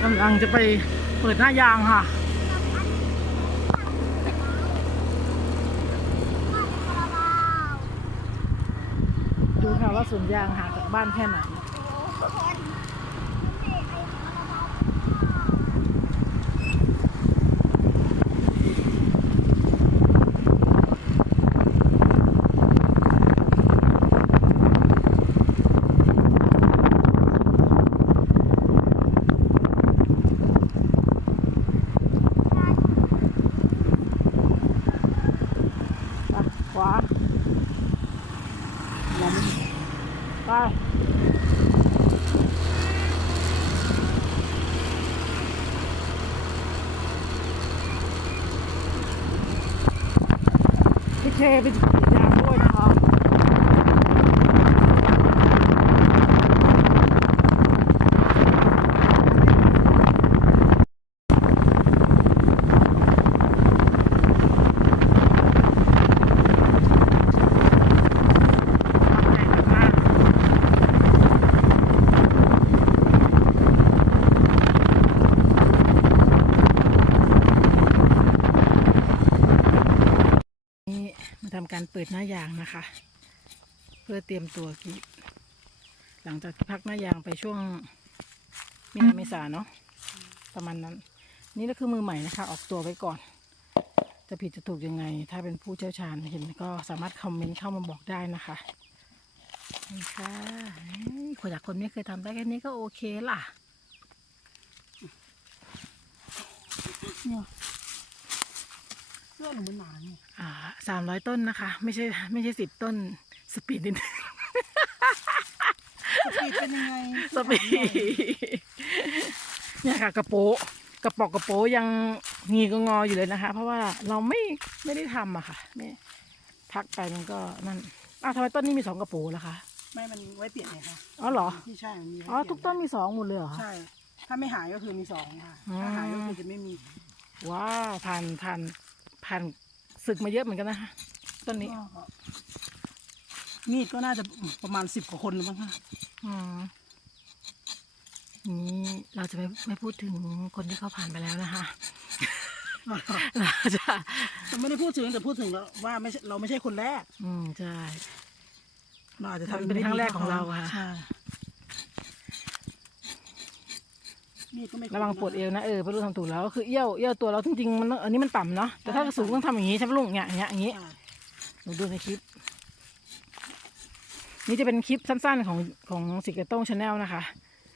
กำลังจะไปเปิดหน้ายางค่ะดูค่ะว่าสวนยางห่างจากบ้านแค่ไหนขวาไปพี่เคไปกรีดยางด้วยนะคะทำการเปิดหน้ายางนะคะ เพื่อเตรียมตัวกรีดหลังจากที่พักหน้ายางไปช่วงมีนาเมษาเนาะประมาณนั้นนี่ก็คือมือใหม่นะคะ ออกตัวไว้ก่อน จะผิดจะถูกยังไง ถ้าเป็นผู้เชี่ยวชาญเห็นก็สามารถคอมเมนต์เข้ามาบอกได้นะคะนี่ค่ะคนจากคนไม่เคยทำได้แค่นี้ก็โอเคล่ะเสื้อหนูมันหนาเนี่ย 300 ต้นนะคะ ไม่ใช่10 ต้นสปีดนิดนึงสปีดเป็นยังไงสปีดเนี่ยค่ะกระโปยังงีก็งออยู่เลยนะคะ เพราะว่าเราไม่ได้ทำอะค่ะเนี่ยพักไปมันก็นั่นทำไมต้นนี้มี2กระโปล่ะคะไม่มันไว้เปลี่ยนไงคะอ๋อเหรอที่ใช่มันมีทุกต้นมี2หมดเลยเหรอคะใช่ถ้าไม่หายก็คือมี2ค่ะถ้าหายก็คือจะไม่มีว้าผ่านศึกมาเยอะเหมือนกันนะคะต้นนี้มีดก็น่าจะประมาณ10 กว่าคนหรือมั้งคะนี่เราจะไม่พูดถึงคนที่เขาผ่านไปแล้วนะคะเราจะไม่ได้พูดถึงแต่พูดถึงแล้วว่าเราไม่ใช่คนแรกใช่เราอาจจะทำเป็นครั้งแรกของเราค่ะใช่มีดก็ไม่ระวังปวดเอวนะไม่รู้ทำถูกแล้วก็คือเอี้ยวตัวเราจริงๆมันอันนี้มันต่ำเนาะแต่ถ้าสูงต้องทำอย่างนี้ใช่ไหมลุงอย่างนี้หนูดูในคลิปนี่จะเป็นคลิปสั้นๆของสิกเกตโต้งชาแนลนะคะ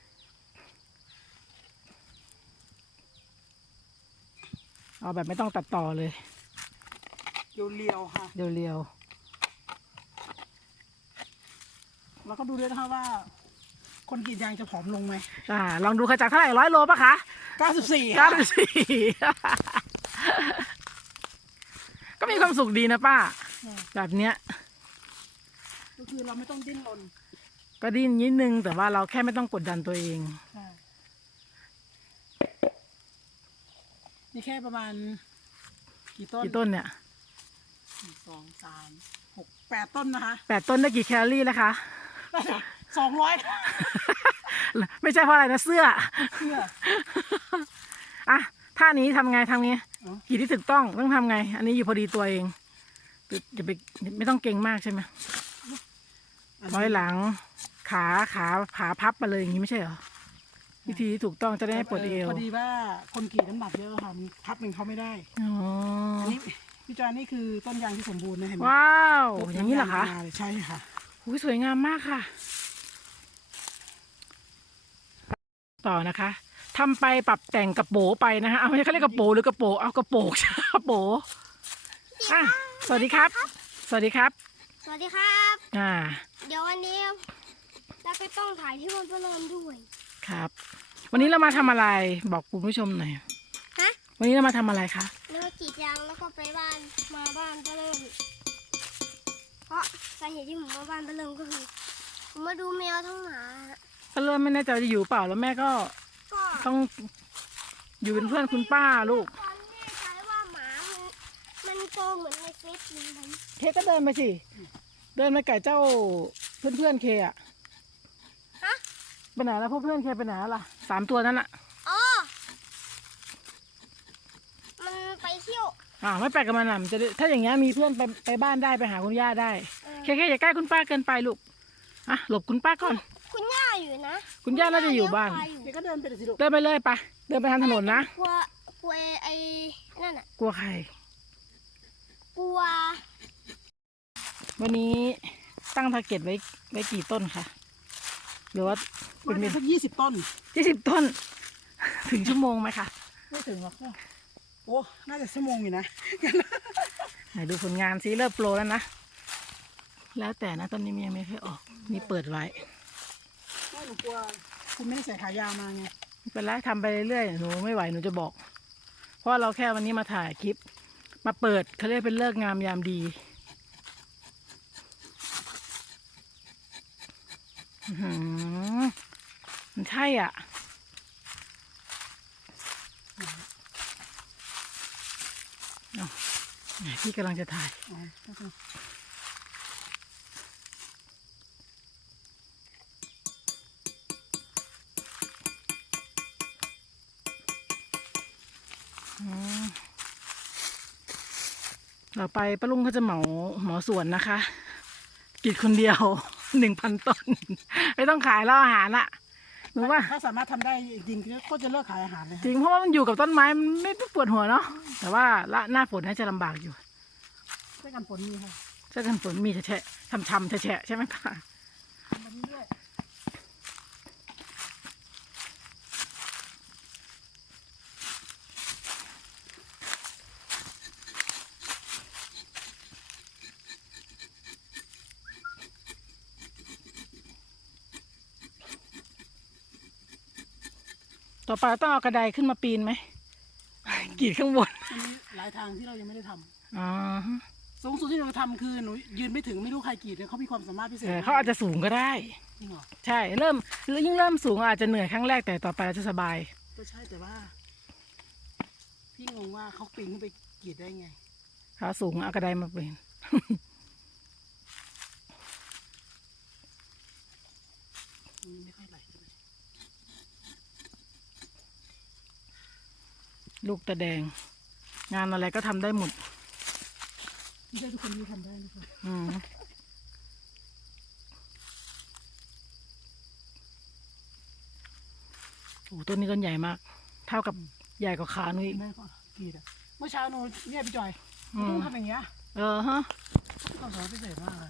เอาแบบไม่ต้องตัดต่อเลยเรียวๆค่ะเรียวแล้วก็ดูด้วยนะคะว่าคนกรีดยางจะผอมลงไหมลองดูค่ะจากเท่าไหร่100 โลป่ะคะ 94 ก็มีความสุขดีนะป้าแบบเนี้ยก็คือเราไม่ต้องดิ้นรนก็ดิ้นนิดนึงแต่ว่าเราแค่ไม่ต้องกดดันตัวเองนี่แค่ประมาณกี่ต้นเนี่ย 2 3 6 8 ต้นนะคะ 8 ต้นได้กี่แคลอรี่แล้วคะ 200 ไม่ใช่เพราะอะไรนะเสื้อท่านี้ทำไงกี่ที่ถูกต้องทำไงอันนี้อยู่พอดีตัวเองจะไปไม่ต้องเก่งมากใช่ไหมร้อยหลังขาพับมาเลยอย่างนี้ไม่ใช่เหรอวิธีถูกต้องจะได้ไม่ปวดเอวพอดีว่าคนกรีดน้ำหนักเยอะค่ะมันพับมันเขาไม่ได้อันนี้พี่จอยนี่คือต้นยางที่สมบูรณ์นะเห็นไหมว้าวอย่างนี้เหรอคะใช่ค่ะสวยงามมากค่ะต่อนะคะทำไปปรับแต่งกระโปไปนะคะไม่ใช่เขาเรียกกระโปหรือกระโปเอากระโปกกระโปสวัสดีครับสวัสดีครับเดี๋ยววันนี้เราก็ต้องถ่ายที่มันประโลมด้วยครับวันนี้เรามาทำอะไรบอกคุณผู้ชมหน่อยวันนี้เรามาทำอะไรคะเรากรีดยางแล้วก็ไปบ้านประโลมเพราะสาเหตุที่ผมมาบ้านประโลมก็คือผมมาดูแมวทั้งหมาประโลมไม่แน่ใจจะอยู่เปล่าแล้วแม่ก็ต้องอยู่เป็นเพื่อนคุณป้าลูกตอนแน่ใจว่าหมามันโตเหมือนในเฟซเลยเคก็เดินไปสิเดินไปไก่เจ้าเพื่อนเคอะไปไหนแล้วพวกเพื่อนเคไปไหนล่ะ3 ตัวนั่นอะไม่ไปกับมันมันจะถ้าอย่างเงี้ยมีเพื่อนไปบ้านได้ไปหาคุณย่าได้แค่อย่าใกล้คุณป้าเกินไปลูกหลบคุณป้าก่อนคุณย่าอยู่นะคุณย่าน่าจะอยู่บ้านเดี๋ยวก็เดินไปสิลูกเดินไปเลยไปเดินไปทางถนนนะกลัวไอ้นั่นอ่ะกลัวใครกลัววันนี้ตั้งทาร์เก็ตไว้กี่ต้นคะหรือว่าเป็เป็น นสัก20 ต้น 20 ต้น ถึงชั่วโมงไหมคะไม่ถึงหรอกค่ะโอ้น่าจะชั่วโมงอยู่นะไหนดูผลงานซิเริ่มโปรแล้วนะแล้วแต่นะต้นนี้ยังไม่ค่อยออกนี่เปิดไว้ไม่หนูกลัวคุณไม่ได้ใส่ขายาวมาไงไม่เป็นไรทำไปเรื่อยๆหนูไม่ไหวหนูจะบอก เพราะเราแค่วันนี้มาถ่ายคลิป มาเปิดเขาเรียกเป็นเลิกษ์งามยามดีมันใช่อ่ะพี่กำลังจะถ่ายอ๋อก็คือต่อไปป้าลุงเขาจะเหมาหมอสวนนะคะกรีดคนเดียว 1,000 ต้น ไม่ต้องขายแล้วอาหารอะหนูว่าถ้าสามารถทำได้จริงๆก็จะเลิกขายอาหารเลยจริงเพราะว่ามันอยู่กับต้นไม้มันไม่ปวดหัวเนาะแต่ว่าหน้าฝนน่าจะลำบากอยู่ใช้กันฝนมีค่ะถ้ากันฝนมีแฉะช้ำๆแฉะใช่ไหมคะทำมาเรื่อยต่อไปต้องเอากระไดขึ้นมาปีนไหมกรีดข้างบนๆอันนี้หลายทางที่เรายังไม่ได้ทำอ๋อสูงสุดที่เราทำคือหนูยืนไม่ถึงไม่รู้ใครกรีดเนี่ยเขามีความสามารถพิเศษเขาอาจจะสูงก็ได้จริงเหรอใช่ยิ่งเริ่มสูงอาจจะเหนื่อยครั้งแรกแต่ต่อไปเราจะสบายก็ใช่แต่ว่า พี่งงว่าเขาปีนขึ้นไปกรีดได้ไงขาสูงเอากระไดมาปีนไม่ค่อยไหลเท่าไหร่ลูกตะแดง งานอะไรก็ทำได้หมดไม่ใช่ทุกคนที่ทำได้นะคะอืมโอ้ต้นนี้ต้นใหญ่มาก เท่ากับใหญ่กว่าขาหนูอีกแม่ก็กรีดอ่ะเมื่อเช้าหนูเนี่ยพี่จอยอืมต้องทำอย่างเงี้ยฮะเขามีความสามารถพิเศษมากเลย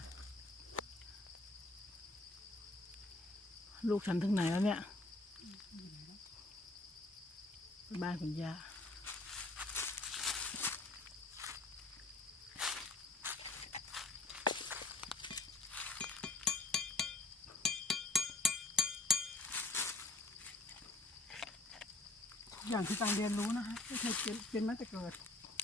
ลูกฉันถึงไหนแล้วเนี่ยบ้านคุณย่าทุกอย่างคือการเรียนรู้นะคะไม่เคยเป็นมาแต่เกิด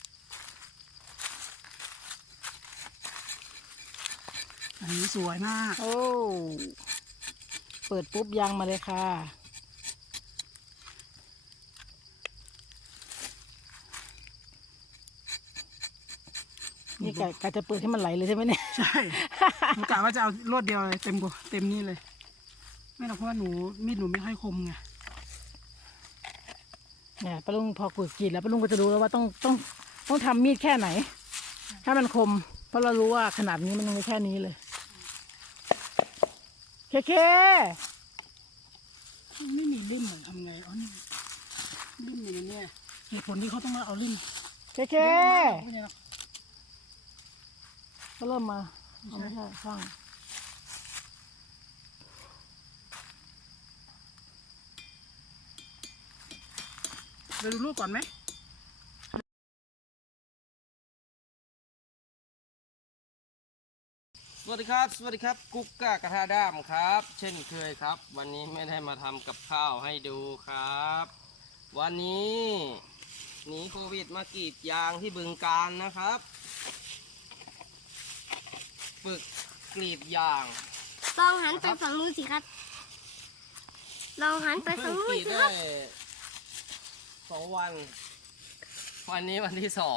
อันนี้สวยมากโอ้ เปิดปุ๊บยางมาเลยค่ะ นี่กะจะเปิดให้มันไหลเลยใช่ไหมเนี่ยใช่หนูกะว่าจะเอารวดเดียวเลยเต็มนี่เลย ไม่หรอกเพราะว่ามีดหนูไม่ค่อยคมไงเนี่ยป้าลุงพอกรีดแล้วป้าลุงก็จะรู้แล้วว่าต้องทำมีดแค่ไหน ถ้ามันคม เพราะเรารู้ว่าขนาดนี้มันยังไม่แค่นี้เลย เคไม่มีลิ่มเหมือนทำไงอ๋อนี่ลิ่มอยู่ในเนี่ยเหตุผลที่เขาต้องมาเอาลิ่มเคไม่ใช่หรอกก็เริ่มมาเอาไม่ใช่ข้างไปดูรูปก่อนไหมสวัสดีครับ สวัสดีครับ กุ๊กก้ากระทะด้ามครับ เช่นเคยครับ วันนี้ไม่ได้มาทำกับข้าวให้ดูครับ วันนี้หนีโควิดมากรีดยางที่บึงการนะครับ ฝึกกรีดยางลองหันไปฝั่งนู้นสิครับ ลองหันไปเพิ่ฝั่งงนู้กนรีดสิคได้รับ 2 วัน วันนี้วันที่ 2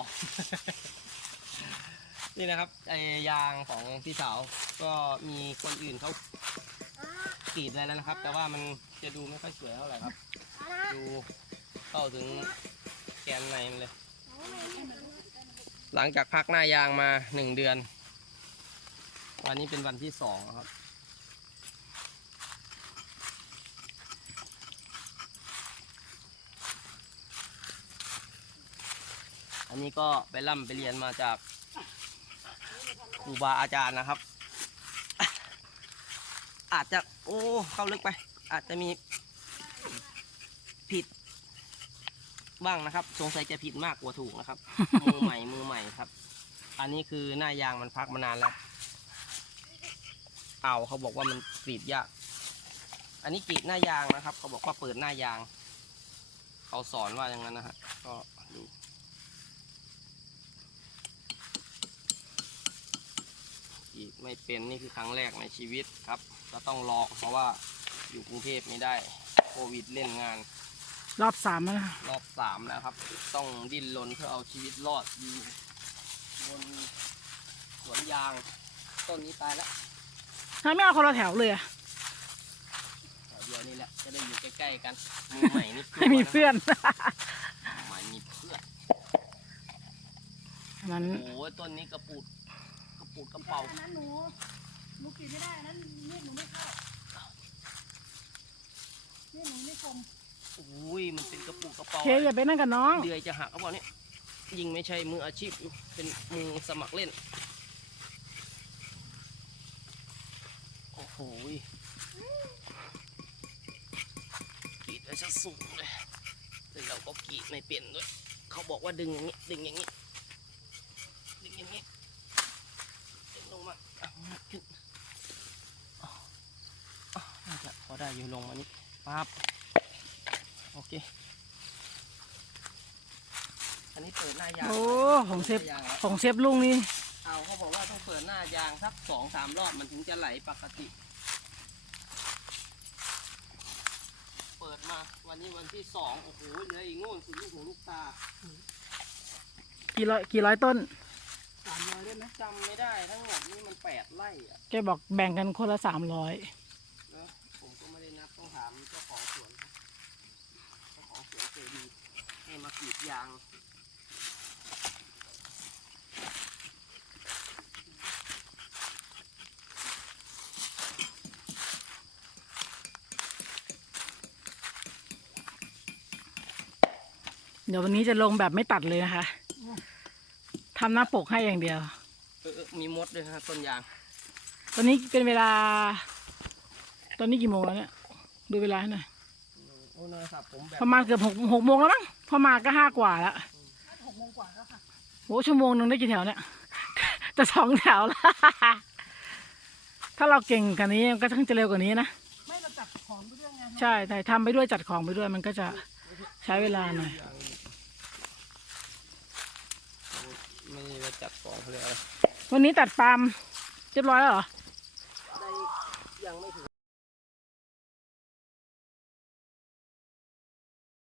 นี่นะครับไอยางของพี่สาวก็มีคนอื่นเขากรีดอะไรแล้วนะครับ แต่ว่ามันจะดูไม่ค่อยสวยเท่าไหร่ครับ ดูเข้าถึงแกนในมันเลยหลังจากพักหน้ายางมา1 เดือนวันนี้เป็นวันที่2ครับอันนี้ก็ไปร่ำไปเรียนมาจากครูบาอาจารย์นะครับ อาจจะโอ้เข้าลึกไปอาจจะมีผิดบ้างนะครับสงสัยจะผิดมากกว่าถูกนะครับ มือใหม่ครับ อันนี้คือหน้ายางมันพักมานานแล้วเขาบอกว่ามันกรีดยากอันนี้กรีดหน้ายางนะครับเขาบอกว่าเปิดหน้ายางเขาสอนว่าอย่างนั้นนะฮะก็ดูกรีดไม่เป็นนี่คือครั้งแรกในชีวิตครับก็ต้องลองเพราะว่าอยู่กรุงเทพไม่ได้โควิดเล่นงานรอบ3แล้วนะรอบ3แล้วครับต้องดิ้นรนเพื่อเอาชีวิตรอดอยู่บนสวนยางต้นนี้ตายแล้วทำไมไม่เอาคนละแถวเลยอะเดี๋ยวนี้แหละจะได้อยู่ใกล้ๆกันมือใหม่นี่ไม่มีเพื่อนใหม่มีเพื่อนนั้นโอ้ต้นนี้กระปูดกระเป๋านั้นหนูกินไม่ได้นั้นนี่หนูไม่เข้านี่หนูไม่คมโอ้ยมันเป็นกระปูดกระเป๋าเคอย่าไปนั่งกับน้องเดือยจะหักเขาบอกเนี่ยยิงไม่ใช่มืออาชีพเป็นมือสมัครเล่นโอ้โหกรีดไว้ซะสูงเลยแต่เราก็กรีดไม่เป็นด้วยเขาบอกว่าดึงอย่างนี้ดึงอย่างนี้ดึงอย่างนี้ดึงลงมาขึ้นน่าจะพอได้อยู่ลงมานี่ปั๊บโอเคอันนี้เปิดหน้ายางโอ้ของเซฟลุงนี่เขาบอกว่าต้องเปิดหน้ายางสัก2-3 รอบมันถึงจะไหลปกติเปิดมาวันนี้วันที่2โอ้โหเหลืออีกงูนสุดลูกหูลูกตากี่ร้อยต้น 300ได้ไหมจำไม่ได้ทั้งหมดนี่มัน8 ไร่อะแกบอกแบ่งกันคนละ300 ผมก็ไม่ได้นับต้องถามเจ้าของสวนเจ้าของสวนใจดีให้มากรีดยางเดี๋ยววันนี้จะลงแบบไม่ตัดเลยนะคะทำหน้าปกให้อย่างเดียวมีมดด้วยนะต้นยางตอนนี้เป็นเวลาตอนนี้กี่โมงแล้วเนี่ยดูเวลาหน่อยประมาณเกือบ6 โมงแล้วมั้งพอมาก็5 กว่าแล้ว 6 โมงกว่าแล้วค่ะโอ้ชั่วโมงนึงได้กี่แถวเนี่ยจะ2 แถวแล้วถ้าเราเก่งกว่านี้ก็ต้องจะเร็วกว่านี้นะไม่เราจัดของไปด้วยไงใช่แต่ทำไปด้วยจัดของไปด้วยมันก็จะใช้เวลาหน่อยไม่ได้จัดของเลยอะไรวันนี้ตัดปาล์มเรียบร้อยแล้วเหรอยังไม่ถึง